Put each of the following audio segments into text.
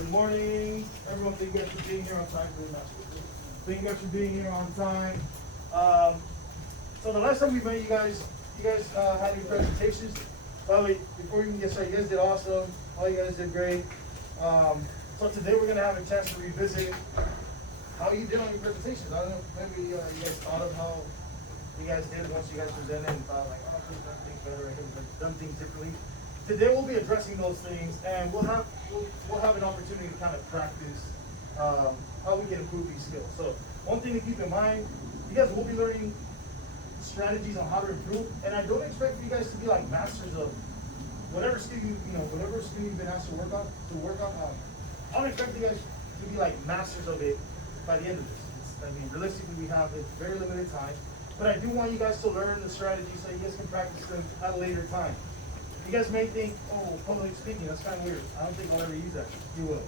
Good morning, everyone. Thank you guys for being here on time. Thank you guys for being here on time. So the last time we met, you guys had your presentations. By the way, before we even get started, you guys did awesome. All you guys did great. So today we're gonna have a chance to revisit how you did on your presentations. I don't know, maybe you guys thought of how you guys did once you guys presented and thought like, oh, I could have done things better, I could have done things differently. Today we'll be addressing those things, and we'll have an opportunity to kind of practice how we can improve these skills. So one thing to keep in mind, you guys will be learning strategies on how to improve, and I don't expect you guys to be like masters of whatever skill whatever skill you've been asked to work on. I don't expect you guys to be like masters of it by the end of this. Realistically, we have a very limited time, but I do want you guys to learn the strategies so you guys can practice them at a later time. You guys may think, oh, public speaking, that's kind of weird. I don't think I'll ever use that. You will.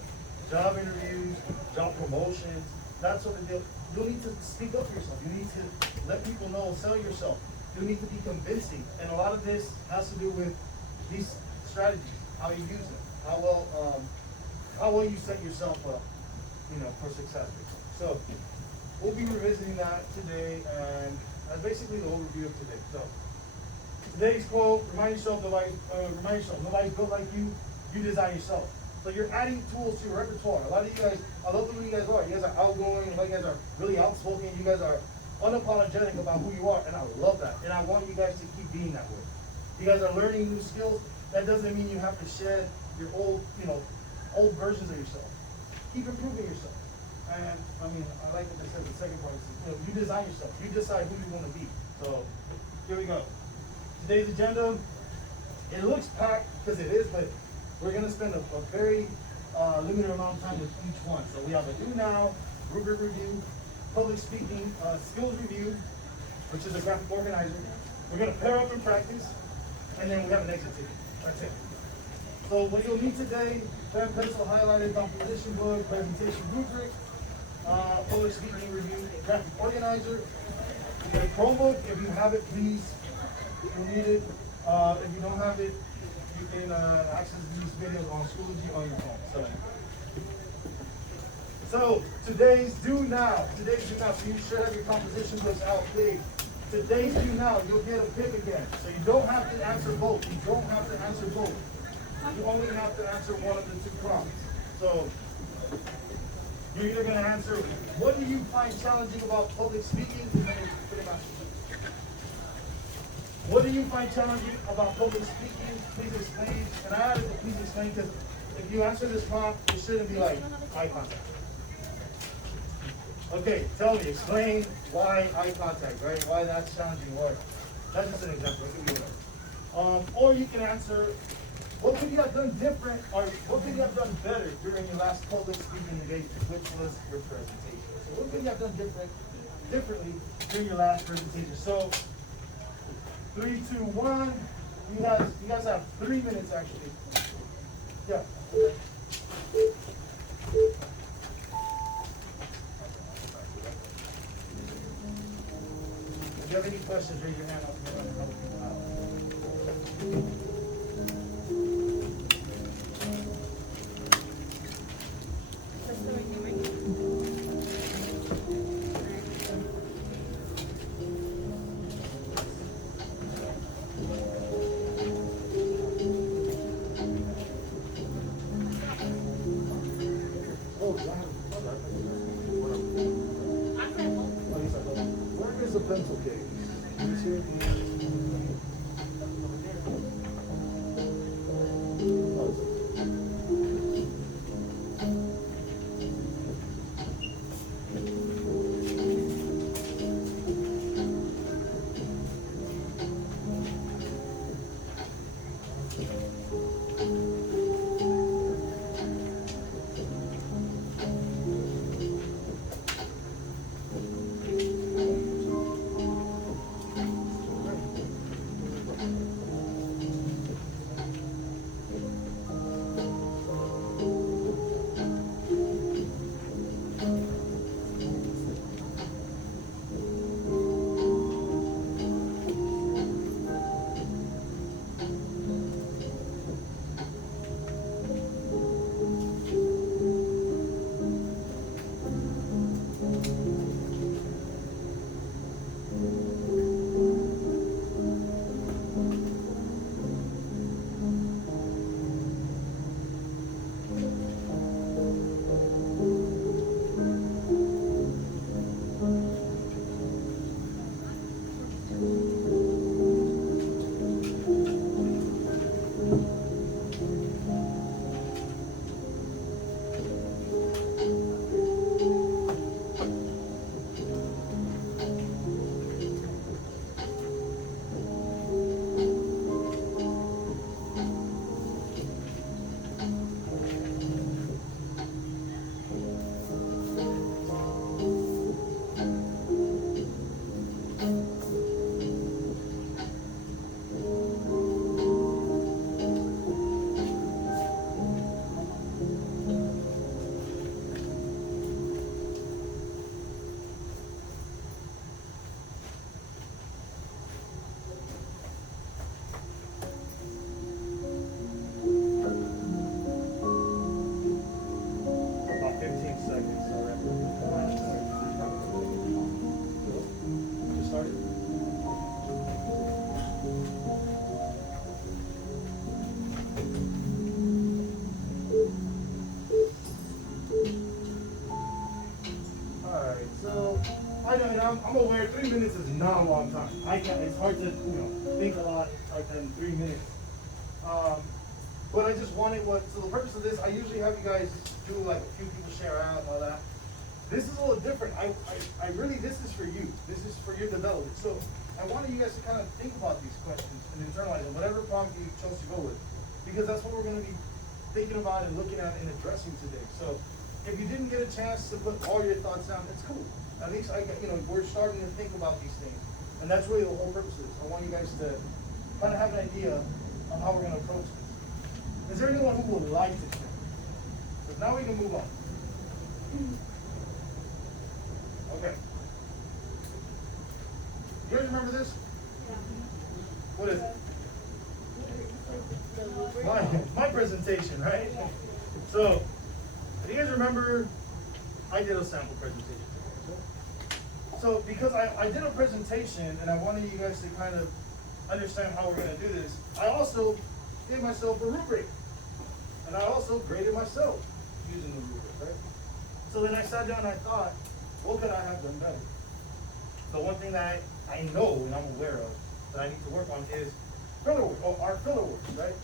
Job interviews, job promotions, that sort of deal. You'll need to speak up for yourself. You need to let people know, sell yourself. You need to be convincing. And a lot of this has to do with these strategies, how you use them, how well you set yourself up, for success. So we'll be revisiting that today, and that's basically the overview of today. So today's quote: remind yourself, nobody's built like you. You design yourself. So you're adding tools to your repertoire. A lot of you guys, I love the way you guys are. You guys are outgoing. A lot of you guys are really outspoken. You guys are unapologetic about who you are, and I love that. And I want you guys to keep being that way. You guys are learning new skills. That doesn't mean you have to shed your old old versions of yourself. Keep improving yourself. And I like what they said. The second part is, you design yourself. You decide who you want to be. So here we go. Today's agenda, it looks packed because it is, but we're going to spend a very limited amount of time with each one. So we have a do now, rubric review, public speaking, skills review, which is a graphic organizer. We're going to pair up and practice, and then we have an exit ticket. That's it. So what you'll need today, pen, pencil, highlighted, composition book, presentation rubric, public speaking review, graphic organizer, a Chromebook. If you have it, please. You'll need it. If you don't have it, you can access these videos on Schoology on your phone. So today's due now. So you should have your composition books out big. Today's due now. You'll get a pick again. So you don't have to answer both. You only have to answer one of the two prompts. So you're either going to answer, what do you find challenging about public speaking? What do you find challenging about public speaking? Please explain. And I added the please explain because if you answer this prompt, it shouldn't be like eye contact. Okay, tell me, explain why eye contact, right? Why that's challenging. Why? That's just an example. It could be whatever. Or you can answer, what could you have done different, or what could you have done better during your last public speaking engagement, which was your presentation? So what could you have done differently during your last presentation? So 3, 2, 1. You guys have 3 minutes actually. Yeah. If you have any questions, raise your hand. I'll help you out. Where is the pencil case? Is it here? I'm aware 3 minutes is not a long time. I can't, it's hard to, think a lot like that in 3 minutes. But I just wanted so the purpose of this, I usually have you guys do like a few people share out and all that. This is a little different. I really, this is for you. This is for your development. So I wanted you guys to kind of think about these questions and internalize them, whatever problem you chose to go with. Because that's what we're gonna be thinking about and looking at and addressing today. So if you didn't get a chance to put all your thoughts down, it's cool. At least we're starting to think about these things. And that's really the whole purpose of this. I want you guys to kind of have an idea on how we're gonna approach this. Is there anyone who would like to share? Because now we can move on. Okay. You guys remember this? What is it? My presentation, right? So, if you guys remember, I did a sample presentation. So, because I did a presentation and I wanted you guys to kind of understand how we're going to do this, I also gave myself a rubric. And I also graded myself using the rubric, right? So then I sat down and I thought, what could I have done better? The one thing that I know and I'm aware of that I need to work on is filler words, or our filler words, right?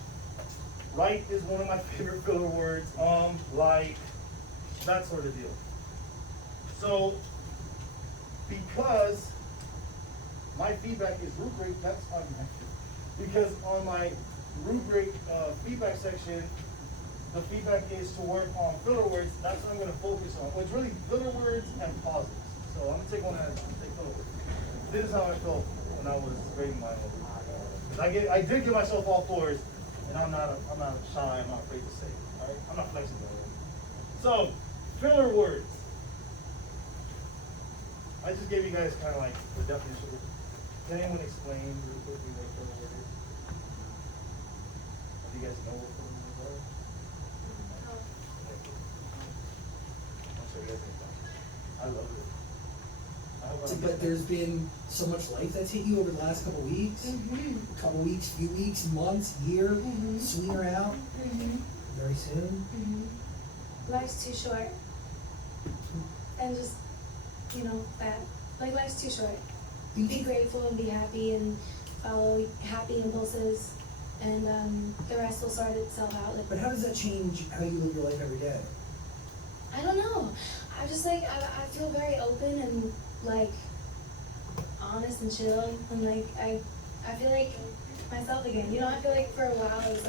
Right is one of my favorite filler words, like, that sort of deal. So, because my feedback is rubric, that's on my, because on my rubric feedback section, the feedback is to work on filler words. That's what I'm going to focus on. Well, it's really filler words and pauses. So I'm going to take one at a time. Take filler words. This is how I felt when I was grading my own. I did give myself all fours, and I'm not shy. I'm not afraid to say it. All right? I'm not flexible. So filler words. I just gave you guys kind of like the definition. Can anyone explain real quickly what filler word is? Do you guys know what filler words are? I love it. But there's been so much life that's hit you over the last couple weeks. Couple weeks, few weeks, months, year. Sooner out. Very soon. Life's too short. And just, that. Like, life's too short. Be grateful and be happy and follow happy impulses, and the rest will sort itself out. But how does that change how you live your life every day? I don't know. I just I feel very open and honest and chill, and I feel like myself again. I feel like for a while I was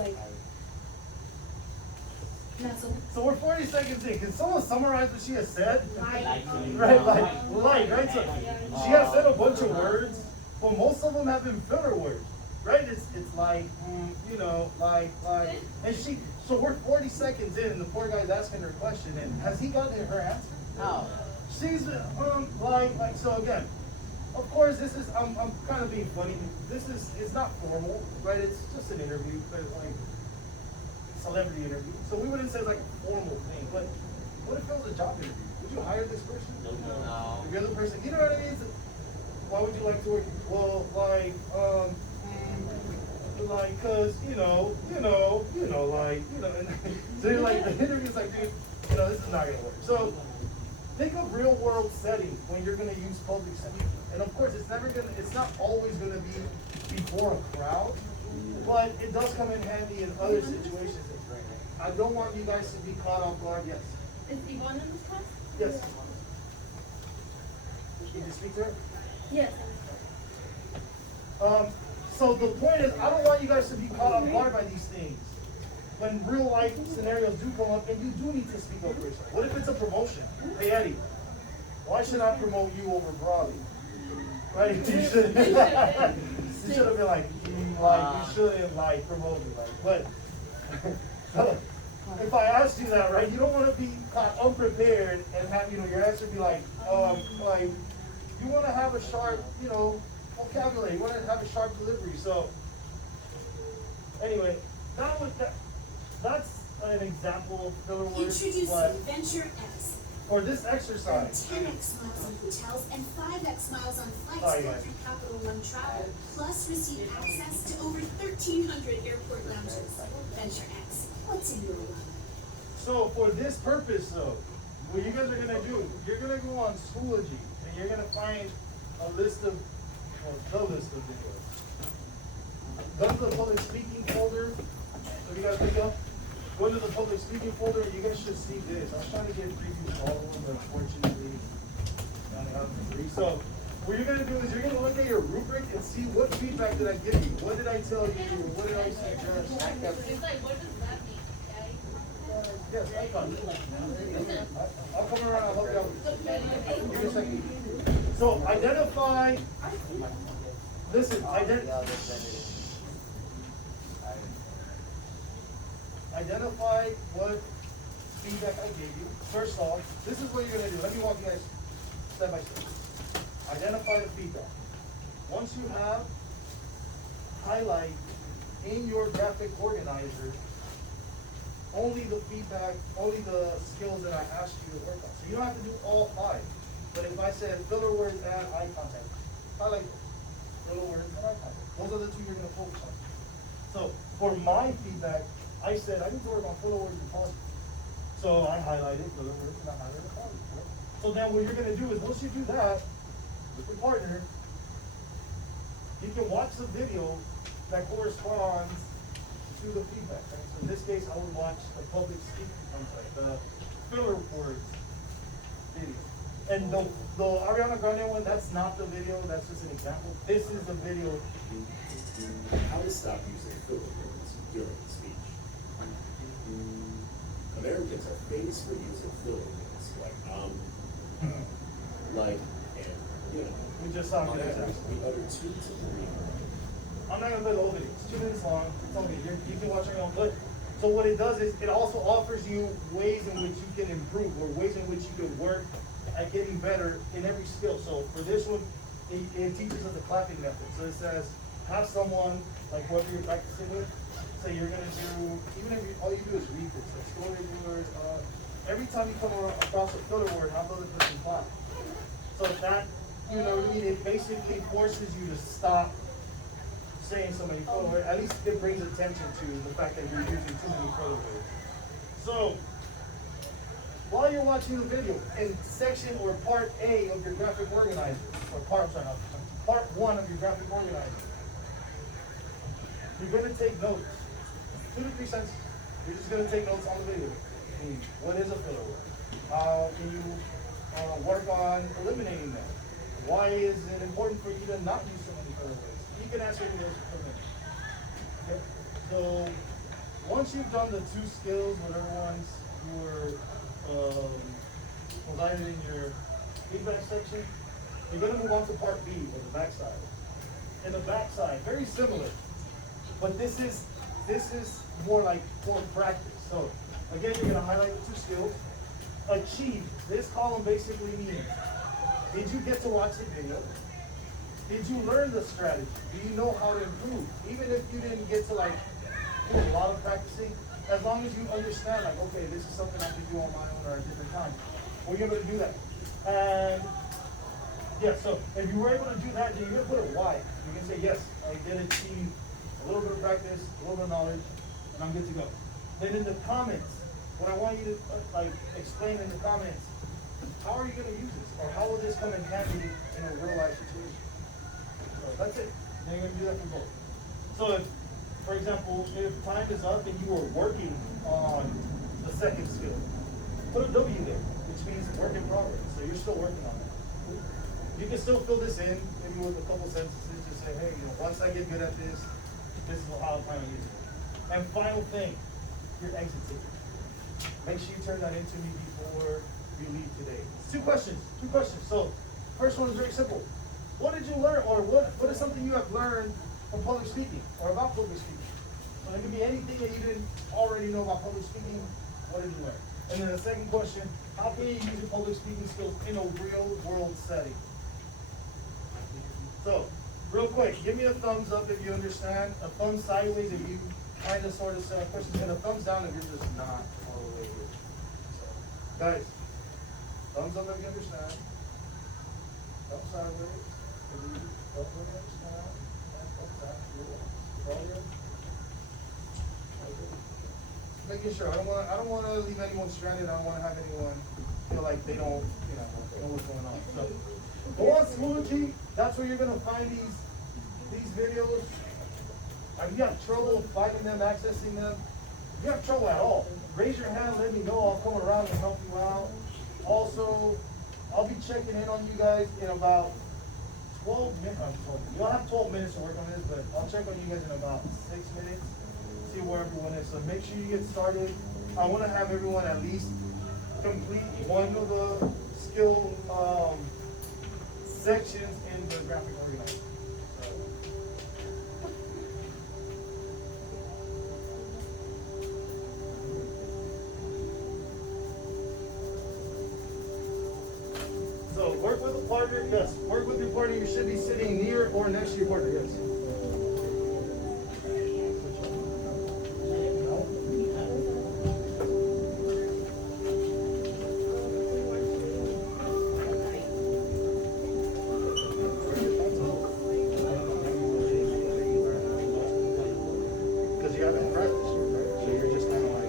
not so. So we're 40 seconds in. Can someone summarize what she has said? Light. Right, right? So she has said a bunch of words, but most of them have been filler words, right? It's like, and so we're 40 seconds in, and the poor guy's asking her question, and has he gotten her answer? No. She's, so again, of course, this is, I'm kind of being funny. It's not formal, right? It's just an interview, but celebrity interview. So we wouldn't say like a formal thing, but what if it was a job interview? Would you hire this person? No. If you're the person, you know what I mean? Why would you like to work? Well, cause, and so you're like, the interview's like, dude, this is not gonna work. So, think of real world setting when you're gonna use public speaking. And of course, it's not always gonna be before a crowd, but it does come in handy in other situations. I don't want you guys to be caught off guard, yes. Is Yvonne in this class? Yes. Can you speak to her? Yes. So the point is, I don't want you guys to be caught off guard by these things. When real life scenarios do come up and you do need to speak up for yourself. What if it's a promotion? Hey Eddie, why should I promote you over Brawley? Right? You should have been like, you shouldn't promote me, but if I asked you that, right, you don't want to be caught unprepared and have, your answer be like, you want to have a sharp, vocabulary, you want to have a sharp delivery. So, anyway, that's an example of filler words. Introducing Venture X. For this exercise. 10x miles on hotels and 5x miles on flights through Capital One Travel. Plus receive access to over 1,300 airport lounges. Venture X. What's in your wallet? So for this purpose, though, what you guys are gonna do, you're gonna go on Schoology and you're gonna find a list of, or the list of videos. Go to the public speaking folder, so you guys pick up, go into the public speaking folder, and you guys should see this. I was trying to get previews for all of them, but unfortunately, I don't have the three. So, what you're gonna do is you're gonna look at your rubric and see what feedback did I give you? What did I tell you? Or what did I suggest? It's like, what does that mean? Yes, I got it. I'll come around, I'll help you out. Give me a second. So identify, listen, identify what feedback I gave you. First off, this is what you're gonna do. Let me walk you guys step by step. Identify the feedback. Once you have, highlight in your graphic organizer only the feedback, only the skills that I asked you to work on. So you don't have to do all 5. But if I said filler words and eye contact, highlight filler words and eye contact. Those are the 2 you're gonna focus on. So for my feedback, I said I need to work on filler words and pauses. So I highlighted filler words and I highlighted pauses. Right? So then what you're gonna do is once you do that with your partner, you can watch the video that corresponds to the feedback. Right? So in this case, I would watch the public speaking, the filler words video. And the Ariana Grande one, that's not the video, that's just an example. This is the video. How to stop using filler words during speech. Americans are famous for using filler words like, and, you know. We just saw On good average, example. we utter 2 to 3. I'm not gonna play the whole video, it's 2 minutes long, it's only, you can watch it on your own. But, so what it does is, it also offers you ways in which you can improve, or ways in which you can work at getting better in every skill. So for this one, it teaches us the clapping method. So it says, have someone, like whoever you're practicing with, say you're gonna do, even if all you do is read this, like storyboard, every time you come across a filler word, have the other person clap. So that, you know what I mean, it basically forces you to stop saying so many filler words. At least it brings attention to the fact that you're using too many filler words. So, while you're watching the video, in section or part A of your graphic organizer, or part 1 of your graphic organizer, you're gonna take notes. 2 to 3 sentences. You're just gonna take notes on the video. What is a filler word? How can you work on eliminating them? Why is it important for you to not use so many filler words? You can answer those for a minute. Okay? So, once you've done the 2 skills, whatever ones you were provided in your feedback section, you're gonna move on to part B, or the backside. In the backside, very similar, but this is more like for practice. So again, you're gonna highlight the 2 skills. Achieve. This column basically means, did you get to watch the video? Did you learn the strategy? Do you know how to improve? Even if you didn't get to like do a lot of practicing, as long as you understand, like, okay, this is something I can do on my own or at a different time, well, you're able to do that. And yeah, so if you were able to do that, then you're gonna put a Y. You can say, yes, I did achieve a little bit of practice, a little bit of knowledge, and I'm good to go. Then in the comments, what I want you to explain in the comments, how are you gonna use this? Or how will this come in handy in a real life situation? So that's it. Then you're gonna do that for both. So if, for example, if time is up and you are working on the second skill, put a W there, which means work in progress. So you're still working on that. You can still fill this in, maybe with a couple sentences, just say, hey, once I get good at this, this is how I plan on using it. And final thing, your exit ticket. Make sure you turn that into me before you leave today. 2 questions. So, first one is very simple. What did you learn, or what is something you have learned from public speaking, or about public speaking? So it could be anything that you didn't already know about public speaking. What did you learn? And then the second question, how can you use your public speaking skills in a real world setting? So, real quick, give me a thumbs up if you understand, a thumbs sideways if you kind of sort of say questions, and a thumbs down if you're just not all the way with it. So, guys, thumbs up if you understand, thumbs sideways if you don't really understand, and thumbs down if you will. All good? Okay. Making sure, I don't want to leave anyone stranded, I don't want to have anyone feel like they don't, you know what's going on. So, go on Smoothie, that's where you're gonna find these videos. If you have trouble finding them, accessing them, if you have trouble at all, raise your hand, let me know, I'll come around and help you out. Also, I'll be checking in on you guys in about 12 minutes. You'll have 12 minutes to work on this, but I'll check on you guys in about 6 minutes, see where everyone is. So make sure you get started. I want to have everyone at least complete one of the skill sections in the graphic organizer. So work with a partner, yes. Work with your partner. You should be sitting near or next to your partner, yes. Because you haven't practiced yet, right? So you're just kind of like.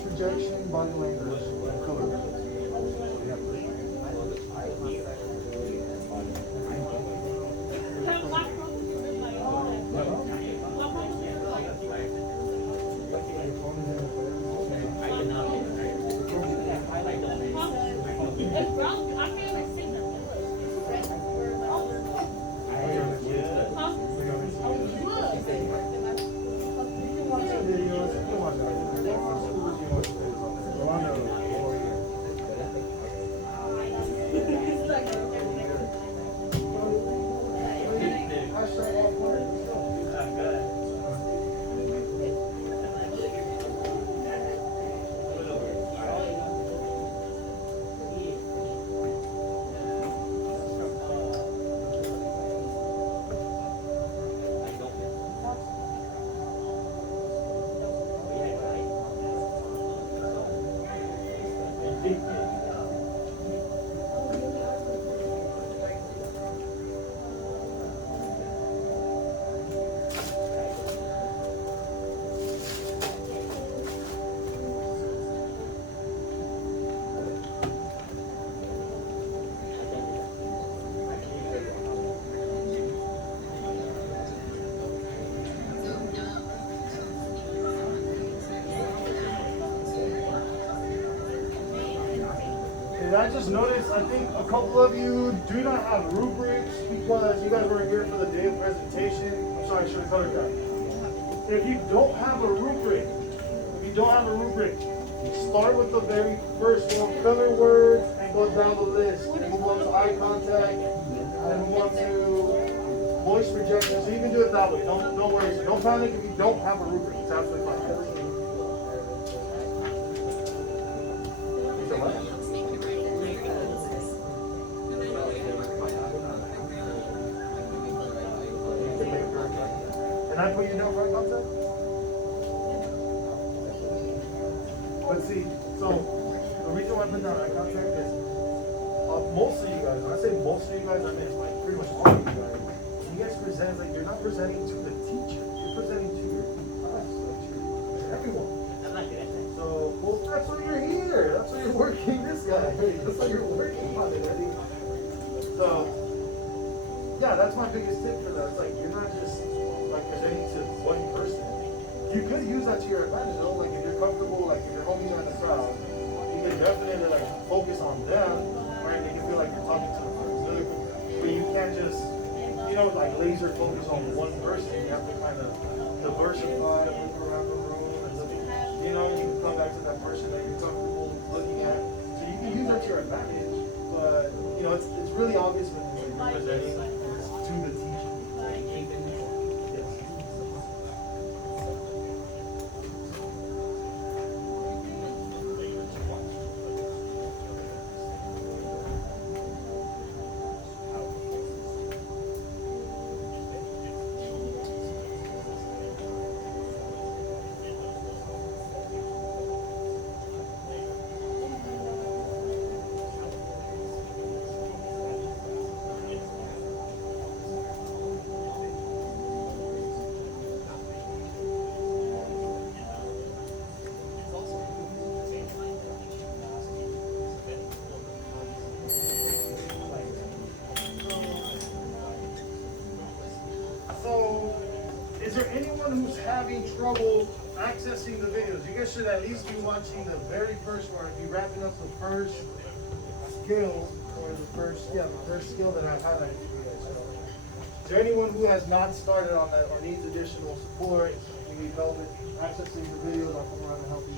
Projection, body language, and color. And I just noticed, I think a couple of you do not have rubrics because you guys were here for the day of presentation. I'm sorry, I should have colored that. If you don't have a rubric, start with the very first one, color words, and go down the list. And move on to eye contact, and move on to voice projection. So you can do it that way. Don't worry. So don't panic if you don't have a rubric. It's absolutely fine. Can I put you down for eye contact? Let's see. So the reason why I put down eye contact is most of you guys, when I say most of you guys, I mean like pretty much all of you guys. You guys present, like, you're not presenting to the teacher, you're presenting to your class, like to everyone. So, well, that's why you're here, that's why you're working this guy, that's why you're working on it, Eddie. So, yeah, that's my biggest tip for that. It's like, you're not just like presenting to one person. You could use that to your advantage, though. Like, if you're comfortable, like if you're holding on the crowd, you can definitely like focus on them, right? Make it feel like you're talking to the person. But you can't just, you know, like laser focus on one person. You have to kind of diversify, look around the room, and look, you know, you can come back to that person that you're comfortable looking at. So you can use that to your advantage. But you know, it's really obvious when you're presenting to the teacher. So, is there anyone who's having trouble accessing the videos? You guys should at least be watching the very first one. Be wrapping up the first skill, or the first skill that I highlighted for you guys. So, is there anyone who has not started on that or needs additional support? You need help with accessing the videos? I'll come around and help you.